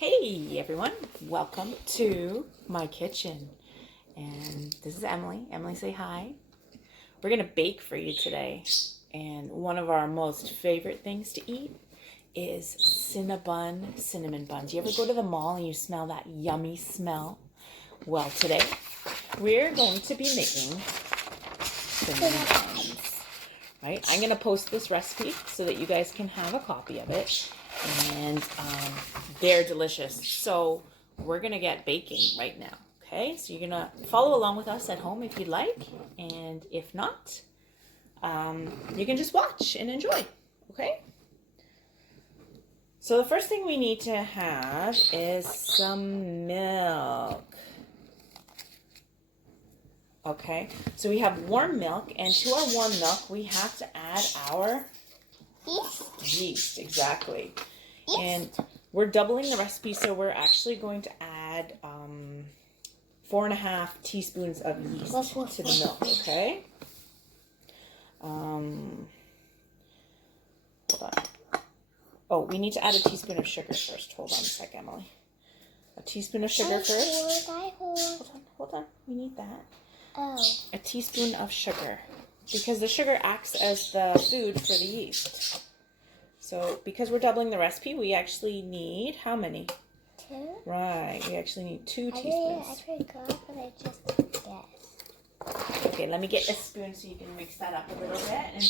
Hey everyone, welcome to my kitchen. And this is Emily. Emily, say hi. We're gonna bake for you today. And one of our most favorite things to eat is cinnamon buns. You ever go to the mall and you smell that yummy smell? Well, today we're going to be making cinnamon buns. Right? I'm gonna post this recipe so that you guys can have a copy of it. And they're delicious. So we're gonna get baking right now. Okay, so you're gonna follow along with us at home if you'd like, and if not, you can just watch and enjoy. Okay. So the first thing we need to have is some milk. Okay, so we have warm milk, and to our warm milk we have to add our yeast, exactly. And we're doubling the recipe, so we're actually going to add 4.5 teaspoons of yeast to the milk, okay? Hold on. Oh, we need to add a teaspoon of sugar first. Hold on a sec, Emily. A teaspoon of sugar first. Hold on. We need that. Oh. A teaspoon of sugar. Because the sugar acts as the food for the yeast. So, because we're doubling the recipe, we actually need how many? 2? Right, we actually need 2 teaspoons. I forgot, but I just guessed. Okay, let me get a spoon so you can mix that up a little bit and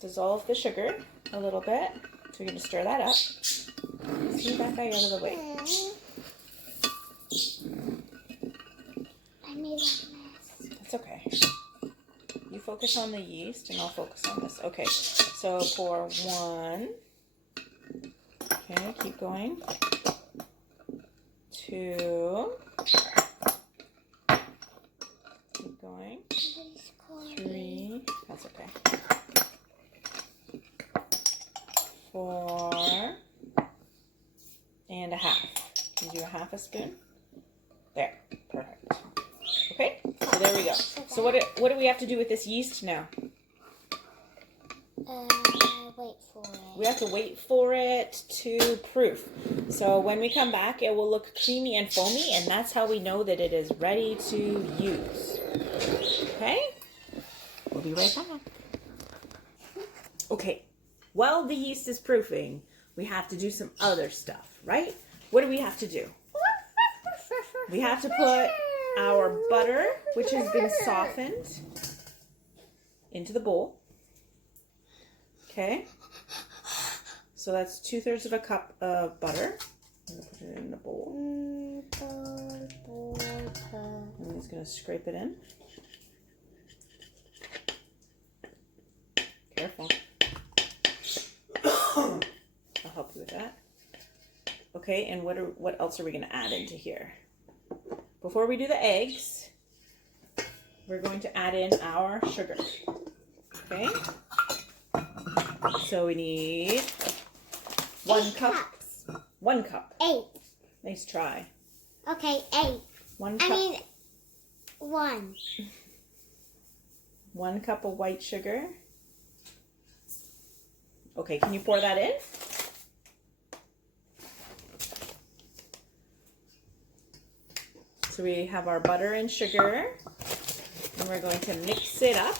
dissolve the sugar a little bit. So we're going to stir that up. Move that guy out of the way. I made a mess. That's okay. You focus on the yeast and I'll focus on this. Okay, so pour 1. Okay, keep going. 2. Keep going. 3. That's okay. 4. And a half. Can you do a half a spoon? There. Perfect. Okay, so there we go. So what do we have to do with this yeast now? Wait for it. We have to wait for it to proof. So when we come back, it will look creamy and foamy, and that's how we know that it is ready to use. Okay? We'll be right back. Okay, while the yeast is proofing, we have to do some other stuff, right? What do we have to do? We have to put our butter, which has been softened, into the bowl. Okay, so that's 2/3 of a cup of butter. I'm gonna put it in the bowl. I'm just gonna scrape it in. Careful. I'll help you with that. Okay, and what else are we gonna add into here? Before we do the eggs, we're going to add in our sugar. Okay. So we need 1 cup. Cups. 1 cup. 8. Nice try. Okay, 8. 1 cup. 1. 1 cup of white sugar. Okay, can you pour that in? So we have our butter and sugar, and we're going to mix it up.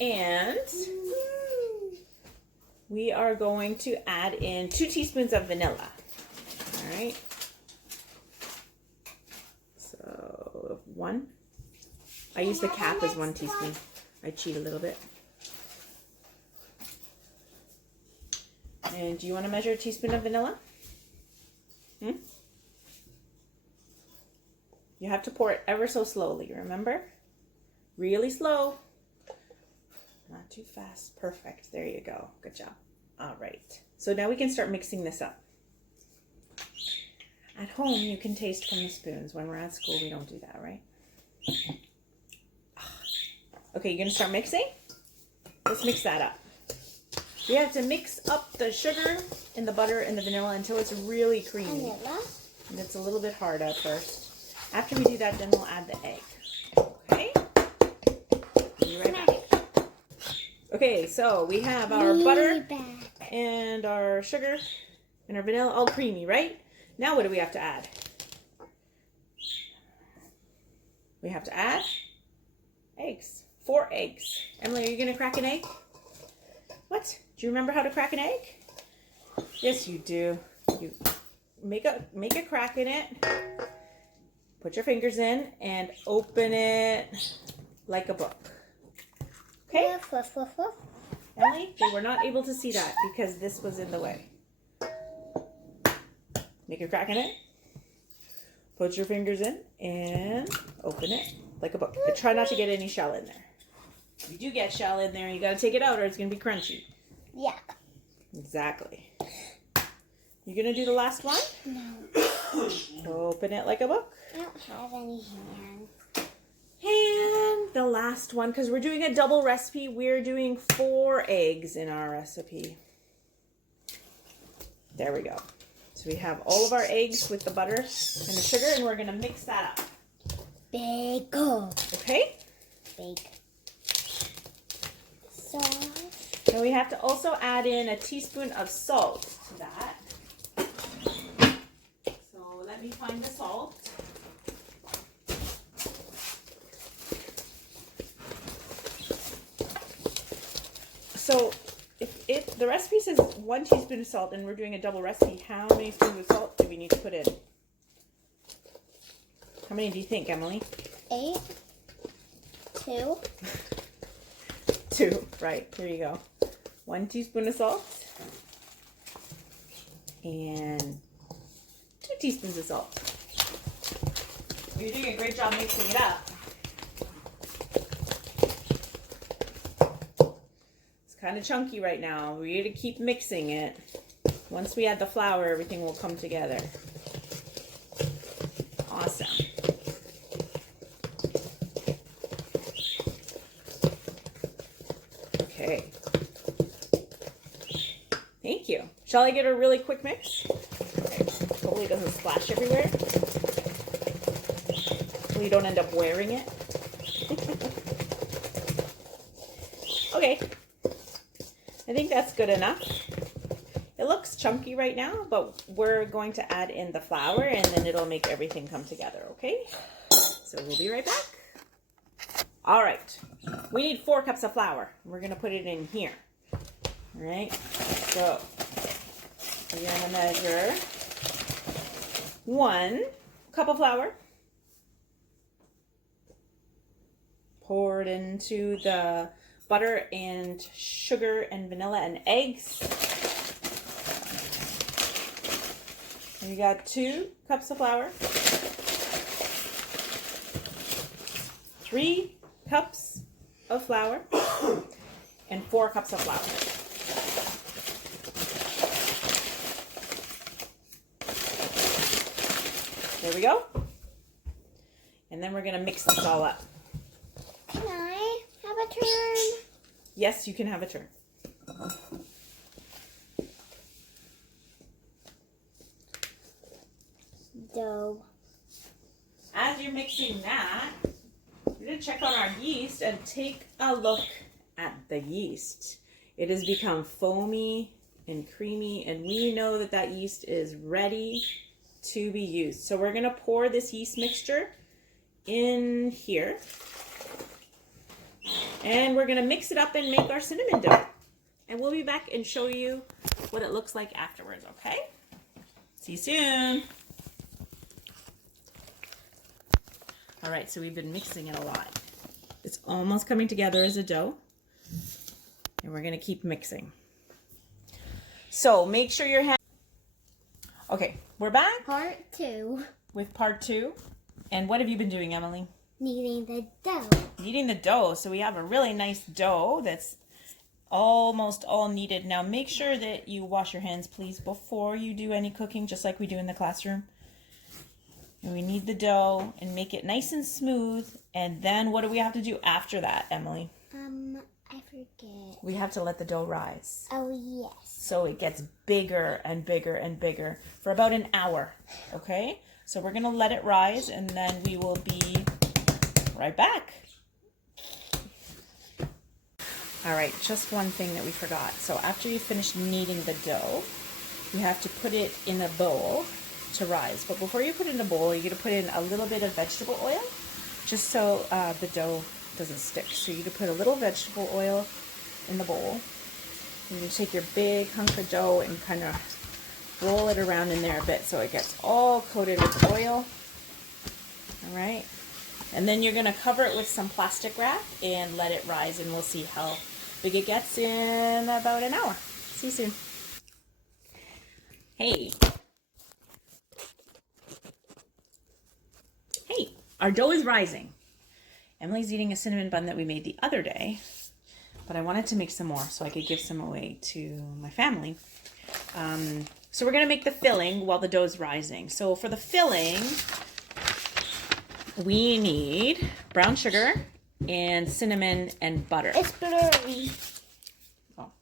And we are going to add in 2 teaspoons of vanilla. All right. So 1. I use the cap as 1 teaspoon. I cheat a little bit. And do you want to measure a teaspoon of vanilla? You have to pour it ever so slowly, remember? Really slow. Not too fast. Perfect. There you go. Good job. All right. So now we can start mixing this up. At home, you can taste from the spoons. When we're at school, we don't do that, right? Okay, you're going to start mixing? Let's mix that up. We have to mix up the sugar and the butter and the vanilla until it's really creamy. Vanilla? And it's a little bit hard at first. After we do that, then we'll add the egg. Okay? Be right back. Okay, so we have our Way butter back. and our sugar and our vanilla all creamy, right? Now what do we have to add? We have to add eggs. 4 eggs. Emily, are you going to crack an egg? What? Do you remember how to crack an egg? Yes, you do. You make a crack in it. Put your fingers in and open it like a book. Okay? Woof, woof, woof, woof. Emily, they were not able to see that because this was in the way. Make a crack in it. Put your fingers in and open it like a book. But try not to get any shell in there. If you do get shell in there, you got to take it out or it's going to be crunchy. Yuck. Exactly. You going to do the last one? No. Open it like a book. I don't have any hands. And the last one, because we're doing a double recipe, we're doing 4 eggs in our recipe. There we go. So we have all of our eggs with the butter and the sugar, and we're going to mix that up. Big go. Okay? Big. Sauce. And we have to also add in a teaspoon of salt to that. So let me find the salt. So if the recipe says 1 teaspoon of salt and we're doing a double recipe, how many spoons of salt do we need to put in? How many do you think, Emily? 8. 2. 2, right, there you go. 1 teaspoon of salt and 2 teaspoons of salt. You're doing a great job mixing it up. It's kind of chunky right now. We need to keep mixing it. Once we add the flour, everything will come together. Awesome. Okay. Thank you. Shall I get a really quick mix? Okay. Hopefully it doesn't splash everywhere. Hopefully you don't end up wearing it. Okay. I think that's good enough. It looks chunky right now, but we're going to add in the flour and then it'll make everything come together, okay? So we'll be right back. All right. We need 4 cups of flour. We're going to put it in here. All right. So we're going to measure 1 cup of flour. Pour it into the butter and sugar and vanilla and eggs. And you got 2 cups of flour. 3 cups of flour and 4 cups of flour. There we go. And then we're going to mix this all up. Can I have a turn? Yes, you can have a turn. Dough. As you're mixing that, we're going to check on our yeast and take a look at the yeast. It has become foamy and creamy, and we know that that yeast is ready to be used. So we're going to pour this yeast mixture in here. And we're going to mix it up and make our cinnamon dough. And we'll be back and show you what it looks like afterwards, okay? See you soon. All right, so we've been mixing it a lot. It's almost coming together as a dough. And we're going to keep mixing. So make sure your hand... Okay, we're back Part 2. with part 2. And what have you been doing, Emily? Kneading the dough. Kneading the dough. So we have a really nice dough that's almost all kneaded. Now make sure that you wash your hands, please, before you do any cooking, just like we do in the classroom. And we knead the dough and make it nice and smooth. And then what do we have to do after that, Emily? I forget. We have to let the dough rise. Oh, yes. So it gets bigger and bigger and bigger for about an hour, okay? So we're going to let it rise and then we will be right back. All right, just one thing that we forgot. So after you finish kneading the dough, you have to put it in a bowl to rise. But before you put it in a bowl, you're gonna put in a little bit of vegetable oil, just so the dough doesn't stick. So you're gonna put a little vegetable oil in the bowl. You're gonna take your big hunk of dough and kind of roll it around in there a bit so it gets all coated with oil. All right. And then you're going to cover it with some plastic wrap and let it rise, and we'll see how big it gets in about an hour. See you soon. Hey. Hey, our dough is rising. Emily's eating a cinnamon bun that we made the other day, but I wanted to make some more so I could give some away to my family. So we're going to make the filling while the dough is rising. So for the filling, we need brown sugar and cinnamon and butter. It's blurry. Oh.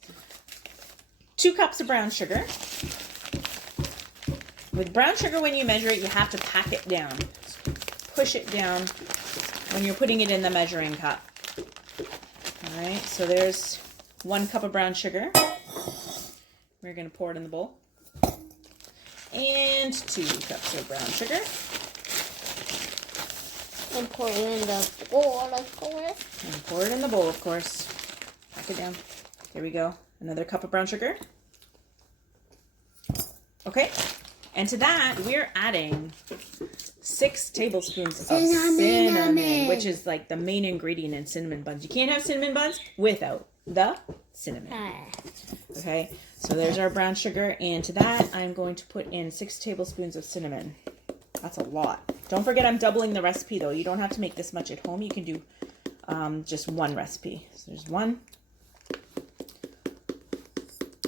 2 cups of brown sugar. With brown sugar, when you measure it, you have to pack it down. Push it down when you're putting it in the measuring cup. All right, so there's 1 cup of brown sugar. We're going to pour it in the bowl. And 2 cups of brown sugar. And pour it in the bowl, of course. And pour it in the bowl, of course. Pack it down. There we go. Another cup of brown sugar. Okay. And to that, we're adding 6 tablespoons of cinnamon, which is like the main ingredient in cinnamon buns. You can't have cinnamon buns without the cinnamon. Okay. So there's our brown sugar. And to that, I'm going to put in 6 tablespoons of cinnamon. That's a lot. Don't forget, I'm doubling the recipe, though. You don't have to make this much at home. You can do just 1 recipe. So there's 1,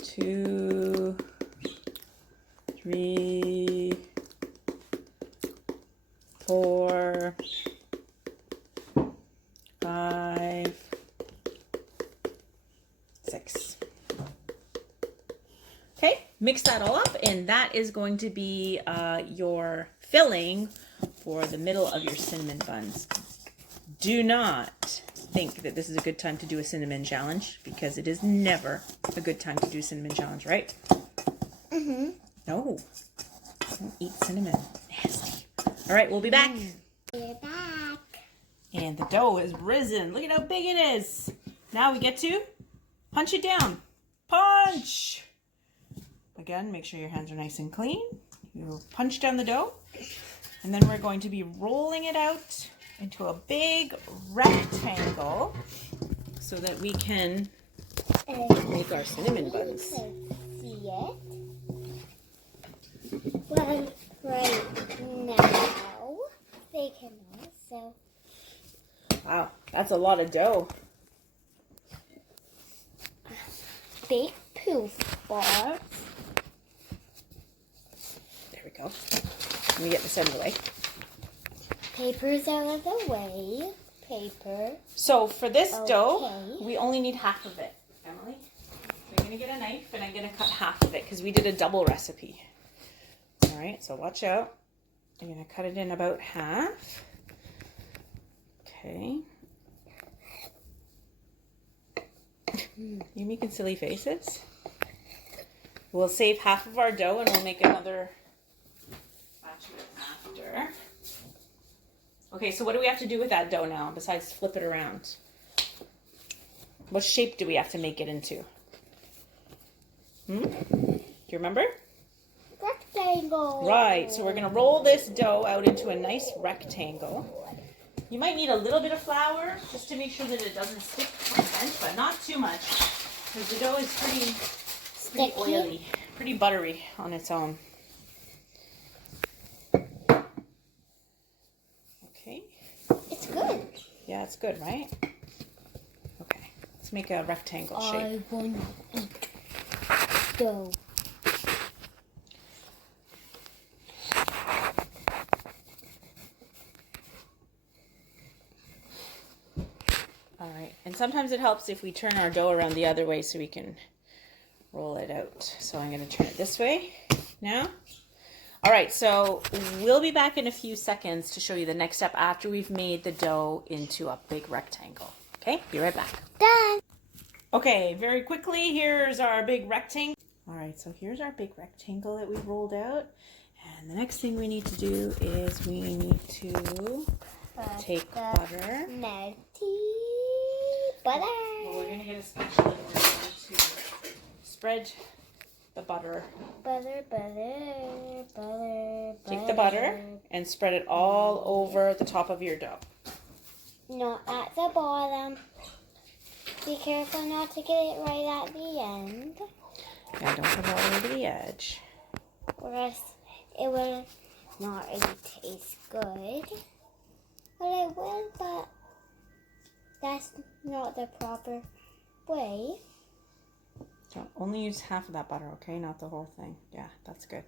2, 3, 4, 5, 6. Okay, mix that all up, and that is going to be your filling for the middle of your cinnamon buns. Do not think that this is a good time to do a cinnamon challenge, because it is never a good time to do a cinnamon challenge, right? Mm-hmm. No. Don't eat cinnamon. Nasty. All right, we'll be back. We're back. And the dough is risen. Look at how big it is. Now we get to punch it down. Punch! Again, make sure your hands are nice and clean. You punch down the dough. And then we're going to be rolling it out into a big rectangle so that we can make our cinnamon buns. See it? Well, right now, they cannot, so. Wow, that's a lot of dough. Big poof bar. There we go. Let me get this out of the way. Paper's out of the way. Paper. So for this dough, Okay. we only need half of it, Emily. So I'm going to get a knife and I'm going to cut half of it because we did a double recipe. All right, so watch out. I'm going to cut it in about half. Okay. You making silly faces? We'll save half of our dough and we'll make another batch of it after. Okay, so what do we have to do with that dough now besides flip it around? What shape do we have to make it into? Do you remember? Rectangle. Right, so we're going to roll this dough out into a nice rectangle. You might need a little bit of flour just to make sure that it doesn't stick on the bench, but not too much because the dough is pretty oily, pretty buttery on its own. Okay. It's good. Yeah, it's good, right? Okay, let's make a rectangle shape. I want to eat dough. All right, and sometimes it helps if we turn our dough around the other way so we can roll it out. So I'm going to turn it this way now. All right, so we'll be back in a few seconds to show you the next step after we've made the dough into a big rectangle. Okay, be right back. Done. Okay, very quickly, here's our big rectangle. All right, so here's our big rectangle that we rolled out. And the next thing we need to do is we need to take butter. Melty butter. Well, we're going to get a spatula and we're going to spread the butter. Butter, butter, butter, Take the butter and spread it all over the top of your dough. Not at the bottom. Be careful not to get it right at the end. Yeah, don't put it all the way to the edge. Or else it will not really taste good. Well, it will, but that's not the proper way. So only use half of that butter, okay? Not the whole thing. Yeah, that's good.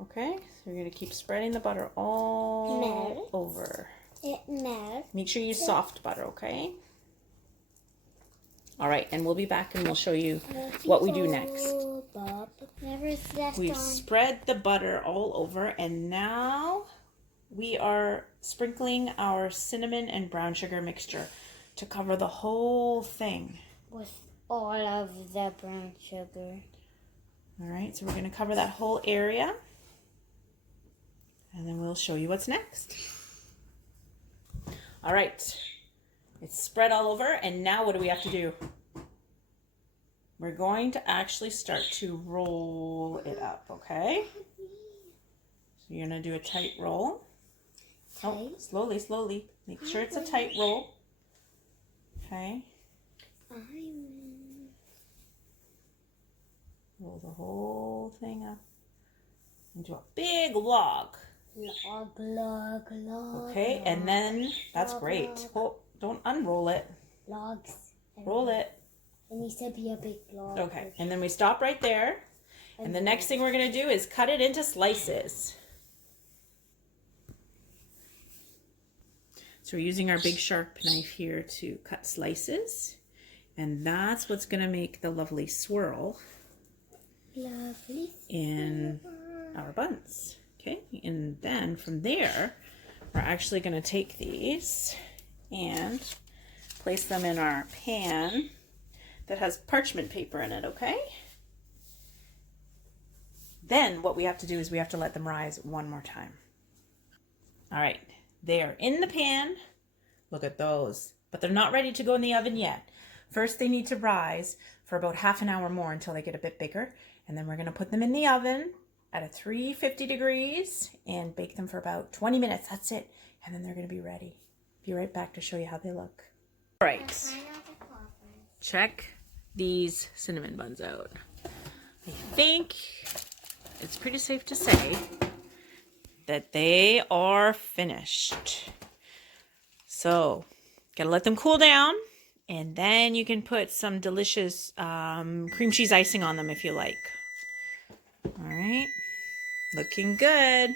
Okay, so you're going to keep spreading the butter all over. It melts. Make sure you use soft butter, okay? All right, and we'll be back and we'll show you what we do next. We've spread the butter all over, and now we are sprinkling our cinnamon and brown sugar mixture to cover the whole thing. With all of the brown sugar. All right, so we're going to cover that whole area, and then we'll show you what's next. All right, it's spread all over, and now what do we have to do? We're going to actually start to roll it up, okay? So you're going to do a tight roll. Oh, slowly, slowly. Make sure it's a tight roll. Okay. Roll the whole thing up into a big log. Log, log, log. Okay, and then that's great. Oh, don't unroll it. Logs. Roll it. It needs to be a big log. Okay, and then we stop right there. And the next thing we're going to do is cut it into slices. So we're using our big sharp knife here to cut slices. And that's what's going to make the lovely swirl in our buns. Okay, and then from there, we're actually going to take these and place them in our pan that has parchment paper in it, okay? Then what we have to do is we have to let them rise one more time. All right, they are in the pan. Look at those, but they're not ready to go in the oven yet. First, they need to rise for about half an hour more until they get a bit bigger. And then we're gonna put them in the oven at a 350 degrees and bake them for about 20 minutes. That's it. And then they're gonna be ready. Be right back to show you how they look. All right, check these cinnamon buns out. I think it's pretty safe to say that they are finished. So, gotta let them cool down, and then you can put some delicious cream cheese icing on them if you like. All right, looking good.